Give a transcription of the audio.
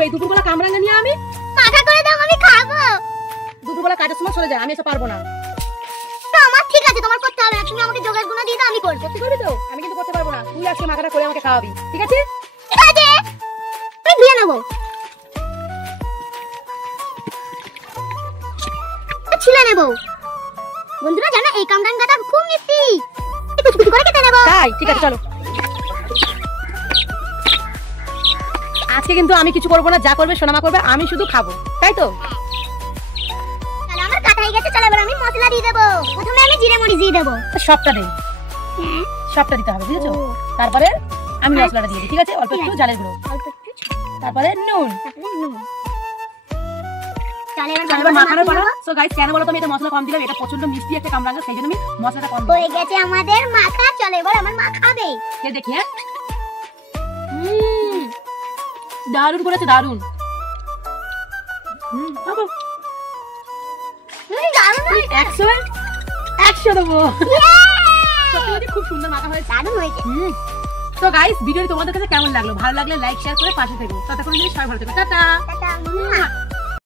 করবে? এই দুপুরবেলা কামরাঙ্গা নিয়ে আমি মাখা করে দাও, আমি খাবো। দুপুরবেলা কাজের সময় চলে যায়, আমি এসে পারবো না। তো আমার ঠিক আছে, তোমার করতে হবে না, তুমি আমাকে যোগাযোগ গুণ দিয়ে দাও, আমি করব। করতে করবি তো? আমি কিন্তু করতে পারবো না, তুই আজকে মাখাটা করে আমাকে খাওয়াবি, ঠিক আছে? ঠিক আছে, আমি ধুয়ে নেবো। ছিলে নেবো। বন্ধুরা জানো এই কামরাঙ্গাটা খুব মিষ্টি, কুচি কুচি করে কেটে নেবো। তাই ঠিক আছে, চলো। আজকে কিন্তু আমি কিছু করবো না, যা করবে সোনামা করবে, আমি শুধু খাবো, তাই তো? চলো আমার কাটা হয়ে গেছে, চলো এবার আমি মশলা দিয়ে দেবো। প্রথমে আমি জিরে মরিচ দিয়ে দেবো। সবটা দে, সবটা দিতে হবে, বুঝেছো? তারপরে আমি মশলাটা দিয়ে দিই, ঠিক আছে? অল্প একটু জালের গুঁড়ো, অল্প একটু, তারপরে নুন। তারপরে নুন। চলো চলো এবার এবার মাখানোর মাখানো পালা। সো গাইস, কেন বলো তো আমি এটা মশলা কম দিলাম? এটা প্রচন্ড মিষ্টি একটা কামরাঙ্গা, সেই জন্য আমি মশলাটা কম দিলাম। হয়ে গেছে আমাদের মাখা, চলো এবার আমার মাখাবে। খেয়ে দেখি, হ্যাঁ? দারুণ করেছে, দারুণ। বাবা, দারুণ হয়েছে। 100 দেবো। সত্যি বলছি, খুব সুন্দর মাখা হয়েছে। দারুণ হয়েছে। তো গাইস, ভিডিওটি তোমাদের কাছে কেমন লাগলো? ভালো লাগলে লাইক শেয়ার করে পাশে থেকো। ততক্ষণ সবাই ভালো থেকো, টাটা। টাটা।